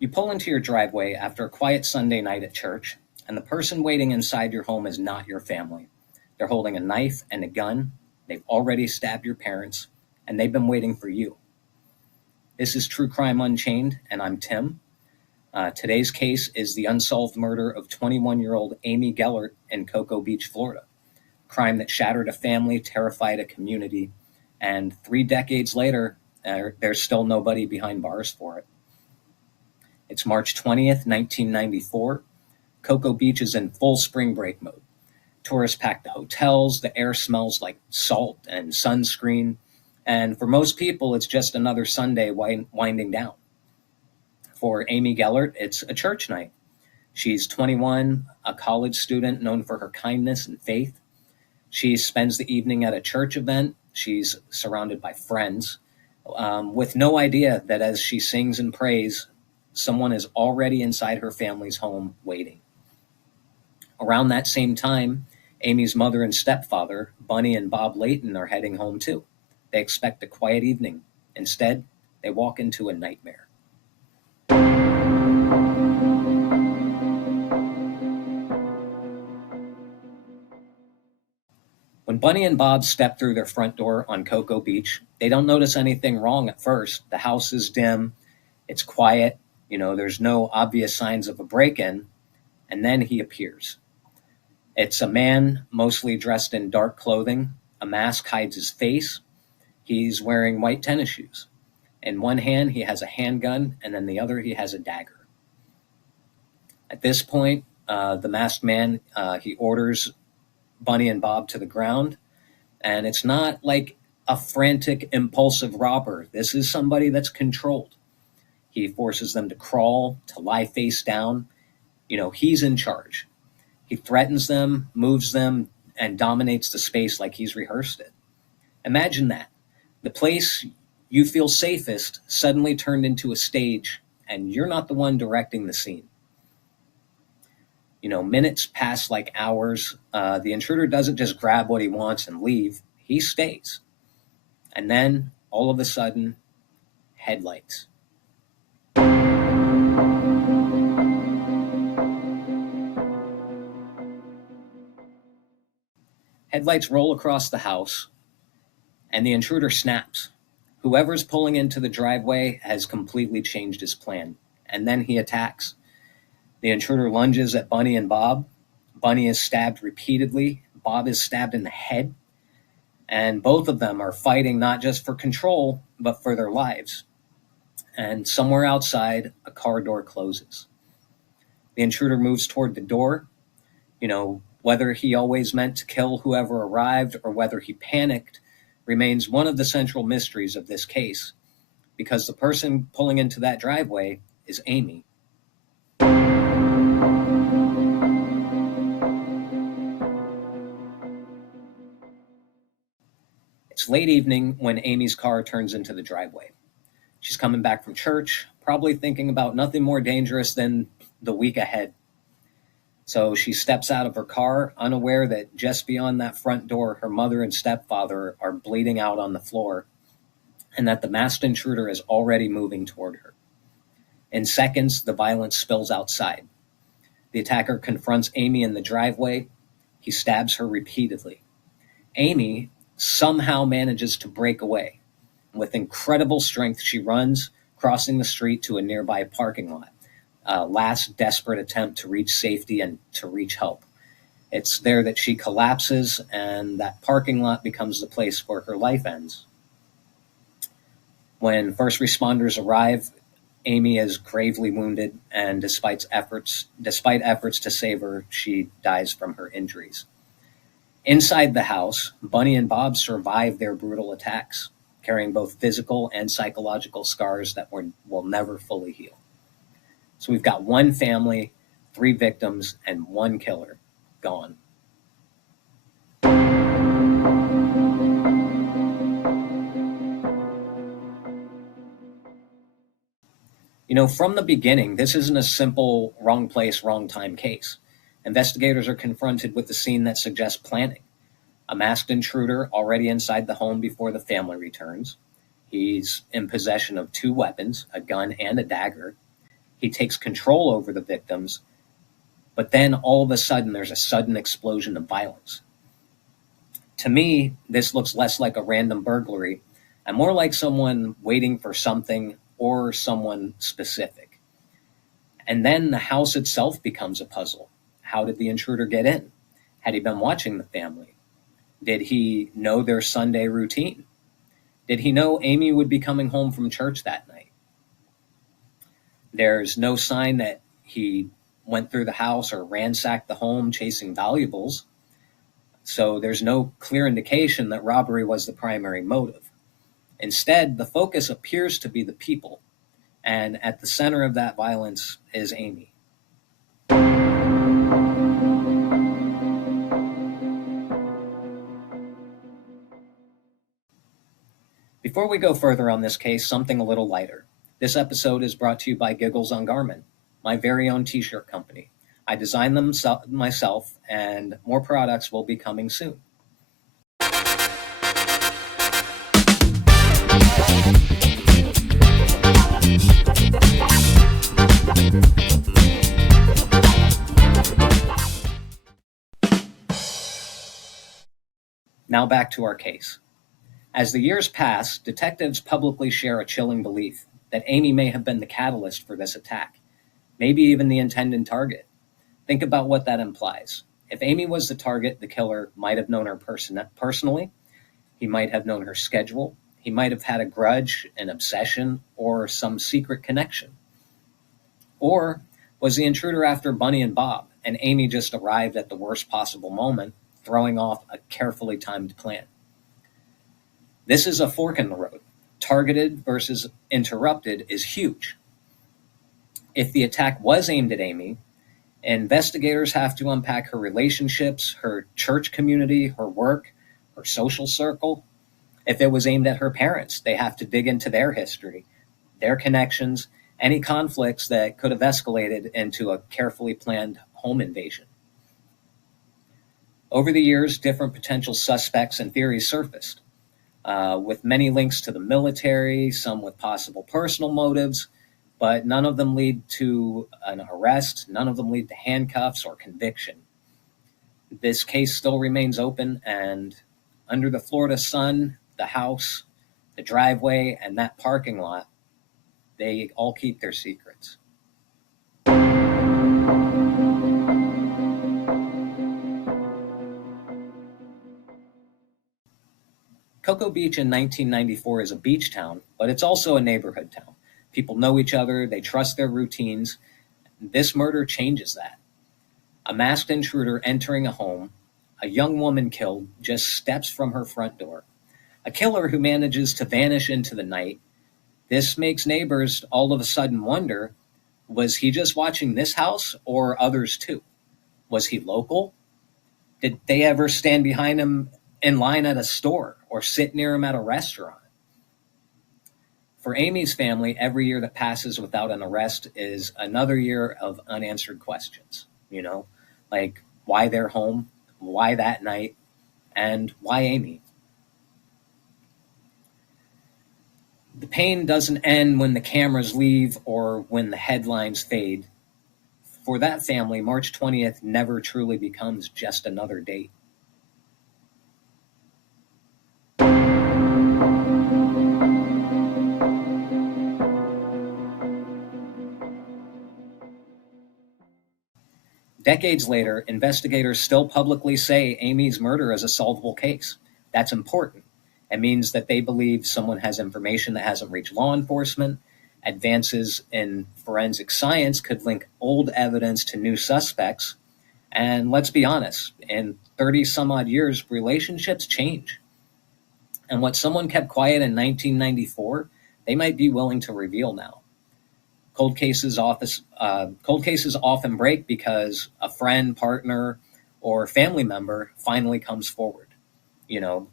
You pull into your driveway after a quiet Sunday night at church, and the person waiting inside your home is not your family. They're holding a knife and a gun. They've already stabbed your parents, and they've been waiting for you. This is True Crime Unchained, and I'm Tim. Today's case is the unsolved murder of 21-year-old Amy Gellert in Cocoa Beach, Florida. A crime that shattered a family, terrified a community, and 3 decades later, there's still nobody behind bars for it. It's March 20th, 1994. Cocoa Beach is in full spring break mode. Tourists pack the hotels, the air smells like salt and sunscreen, and for most people, it's just another Sunday winding down. For Amy Gellert, it's a church night. She's 21, a college student known for her kindness and faith. She spends the evening at a church event. She's surrounded by friends, with no idea that as she sings and prays, someone is already inside her family's home waiting. Around that same time, Amy's mother and stepfather, Bunny and Bob Layton, are heading home too. They expect a quiet evening. Instead, they walk into a nightmare. When Bunny and Bob step through their front door on Cocoa Beach, they don't notice anything wrong at first. The house is dim, it's quiet, there's no obvious signs of a break-in, and then he appears. It's a man, mostly dressed in dark clothing. A mask hides his face. He's wearing white tennis shoes. In one hand, he has a handgun, and in the other, he has a dagger. At this point, the masked man, he orders Bunny and Bob to the ground, and it's not like a frantic, impulsive robber. This is somebody that's controlled. He forces them to crawl, to lie face down. He's in charge. He threatens them, moves them, and dominates the space like he's rehearsed it. Imagine that. The place you feel safest suddenly turned into a stage, and you're not the one directing the scene. Minutes pass like hours. The intruder doesn't just grab what he wants and leave. He stays. And then, all of a sudden, headlights. Headlights roll across the house, and the intruder snaps. Whoever's pulling into the driveway has completely changed his plan, and then he attacks. The intruder lunges at Bunny and Bob. Bunny is stabbed repeatedly. Bob is stabbed in the head, and both of them are fighting not just for control, but for their lives. And somewhere outside, a car door closes. The intruder moves toward the door. Whether he always meant to kill whoever arrived or whether he panicked remains one of the central mysteries of this case, because the person pulling into that driveway is Amy. It's late evening when Amy's car turns into the driveway. She's coming back from church, probably thinking about nothing more dangerous than the week ahead. So she steps out of her car, unaware that just beyond that front door, her mother and stepfather are bleeding out on the floor, and that the masked intruder is already moving toward her. In seconds, the violence spills outside. The attacker confronts Amy in the driveway. He stabs her repeatedly. Amy somehow manages to break away. With incredible strength, she runs, crossing the street to a nearby parking lot. Last desperate attempt to reach safety and to reach help. It's there that she collapses, and that parking lot becomes the place where her life ends. When first responders arrive, Amy is gravely wounded, and despite efforts to save her, she dies from her injuries. Inside the house, Bunny and Bob survive their brutal attacks, carrying both physical and psychological scars that will never fully heal. So we've got one family, 3 victims, and 1 killer gone. From the beginning, this isn't a simple wrong place, wrong time case. Investigators are confronted with a scene that suggests planning. A masked intruder already inside the home before the family returns. He's in possession of 2 weapons, a gun and a dagger. He takes control over the victims, but then all of a sudden there's a sudden explosion of violence. To me, this looks less like a random burglary and more like someone waiting for something or someone specific. And then the house itself becomes a puzzle. How did the intruder get in? Had he been watching the family? Did he know their Sunday routine? Did he know Amy would be coming home from church that night? There's no sign that he went through the house or ransacked the home chasing valuables. So there's no clear indication that robbery was the primary motive. Instead, the focus appears to be the people, and at the center of that violence is Amy. Before we go further on this case, something a little lighter. This episode is brought to you by Giggles on Garment, my very own t-shirt company. I designed them myself, and more products will be coming soon. Now back to our case. As the years pass, detectives publicly share a chilling belief that Amy may have been the catalyst for this attack, maybe even the intended target. Think about what that implies. If Amy was the target, the killer might have known her personally. He might have known her schedule. He might have had a grudge, an obsession, or some secret connection. Or was the intruder after Bunny and Bob, and Amy just arrived at the worst possible moment, throwing off a carefully timed plan? This is a fork in the road. Targeted versus interrupted is huge. If the attack was aimed at Amy, investigators have to unpack her relationships, her church community, her work, her social circle. If it was aimed at her parents, they have to dig into their history, their connections, any conflicts that could have escalated into a carefully planned home invasion. Over the years, different potential suspects and theories surfaced, with many links to the military, some with possible personal motives, but none of them lead to an arrest, none of them lead to handcuffs or conviction. This case still remains open, and under the Florida sun, the house, the driveway, and that parking lot, they all keep their secrets. Cocoa Beach in 1994 is a beach town, but it's also a neighborhood town. People know each other, they trust their routines. This murder changes that. A masked intruder entering a home, a young woman killed, just steps from her front door. A killer who manages to vanish into the night. This makes neighbors all of a sudden wonder, was he just watching this house or others too? Was he local? Did they ever stand behind him in line at a store or sit near him at a restaurant? For Amy's family, every year that passes without an arrest is another year of unanswered questions, like why their home, why that night, and why Amy. The pain doesn't end when the cameras leave or when the headlines fade. For that family, March 20th never truly becomes just another date. Decades later, investigators still publicly say Amy's murder is a solvable case. That's important. It means that they believe someone has information that hasn't reached law enforcement. Advances in forensic science could link old evidence to new suspects. And let's be honest, in 30 some odd years, relationships change. And what someone kept quiet in 1994, they might be willing to reveal now. Cold cases often break because a friend, partner, or family member finally comes forward.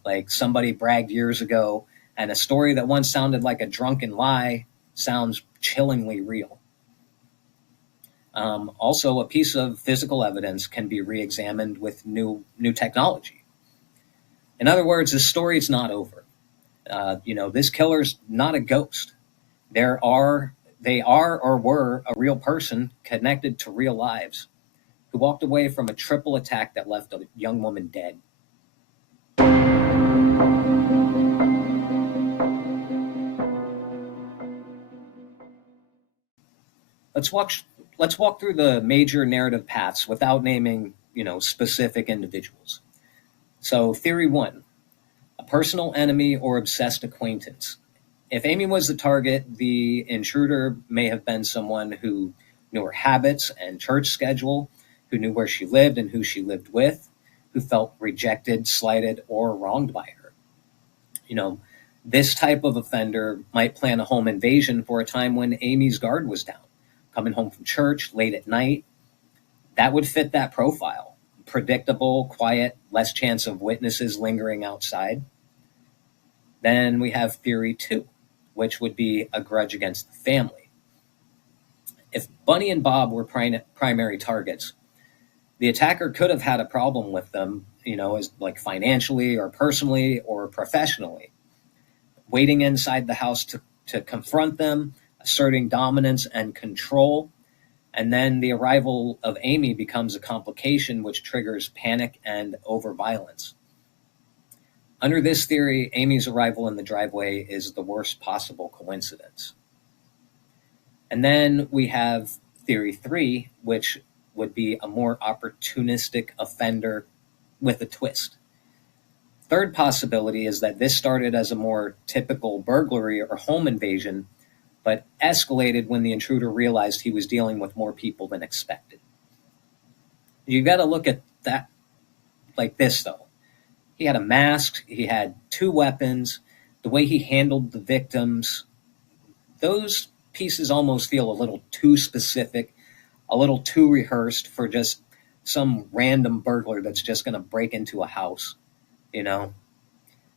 Like somebody bragged years ago, and a story that once sounded like a drunken lie sounds chillingly real. Also, a piece of physical evidence can be re-examined with new technology. In other words, the story's not over. This killer's not a ghost. There are they are or were a real person connected to real lives who walked away from a triple attack that left a young woman dead. Let's walk let's walk through the major narrative paths without naming, specific individuals. So, theory 1, a personal enemy or obsessed acquaintance. If Amy was the target, the intruder may have been someone who knew her habits and church schedule, who knew where she lived and who she lived with, who felt rejected, slighted, or wronged by her. This type of offender might plan a home invasion for a time when Amy's guard was down, coming home from church late at night. That would fit that profile. Predictable, quiet, less chance of witnesses lingering outside. Then we have theory 2, which would be a grudge against the family. If Bunny and Bob were primary targets, the attacker could have had a problem with them, as like financially or personally or professionally. Waiting inside the house to confront them, asserting dominance and control, and then the arrival of Amy becomes a complication which triggers panic and overviolence. Under this theory, Amy's arrival in the driveway is the worst possible coincidence. And then we have theory 3, which would be a more opportunistic offender with a twist. Third possibility is that this started as a more typical burglary or home invasion, but escalated when the intruder realized he was dealing with more people than expected. You got to look at that like this, though. He had a mask, he had 2 weapons, the way he handled the victims, those pieces almost feel a little too specific, a little too rehearsed for just some random burglar that's just going to break into a house,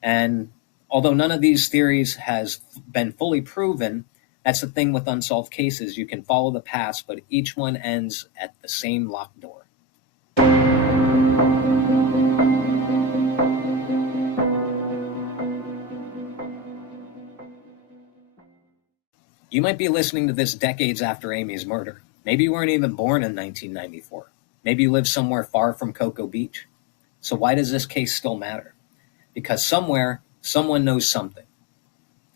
And although none of these theories has been fully proven, that's the thing with unsolved cases. You can follow the past, but each one ends at the same locked door. You might be listening to this decades after Amy's murder. Maybe you weren't even born in 1994. Maybe you live somewhere far from Cocoa Beach. So why does this case still matter? Because somewhere, someone knows something.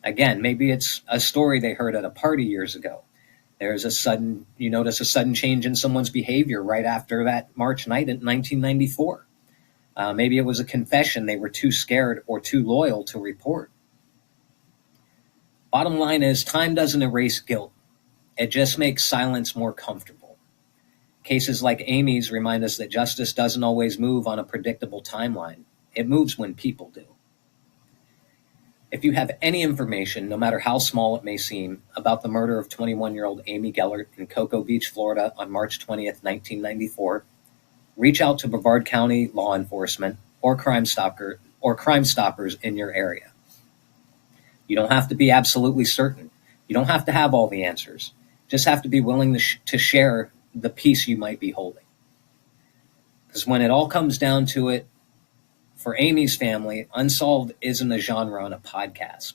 Again, maybe it's a story they heard at a party years ago. You notice a sudden change in someone's behavior right after that March night in 1994. Maybe it was a confession they were too scared or too loyal to report. Bottom line is, time doesn't erase guilt. It just makes silence more comfortable. Cases like Amy's remind us that justice doesn't always move on a predictable timeline. It moves when people do. If you have any information, no matter how small it may seem, about the murder of 21-year-old Amy Gellert in Cocoa Beach, Florida on March 20th, 1994, reach out to Brevard County law enforcement or Crime Stoppers in your area. You don't have to be absolutely certain. You don't have to have all the answers. Just have to be willing to share the piece you might be holding. Because when it all comes down to it, for Amy's family, Unsolved isn't a genre on a podcast.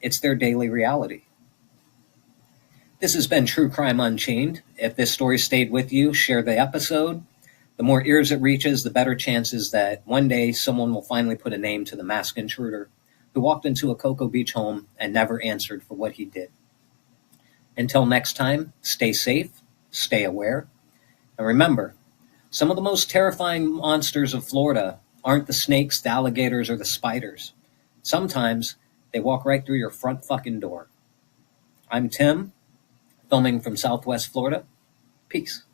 It's their daily reality. This has been True Crime Unchained. If this story stayed with you, share the episode. The more ears it reaches, the better chances that one day someone will finally put a name to the masked intruder who walked into a Cocoa Beach home and never answered for what he did. Until next time, stay safe, stay aware, and remember, some of the most terrifying monsters of Florida aren't the snakes, the alligators, or the spiders. Sometimes they walk right through your front fucking door. I'm Tim, filming from Southwest Florida. Peace.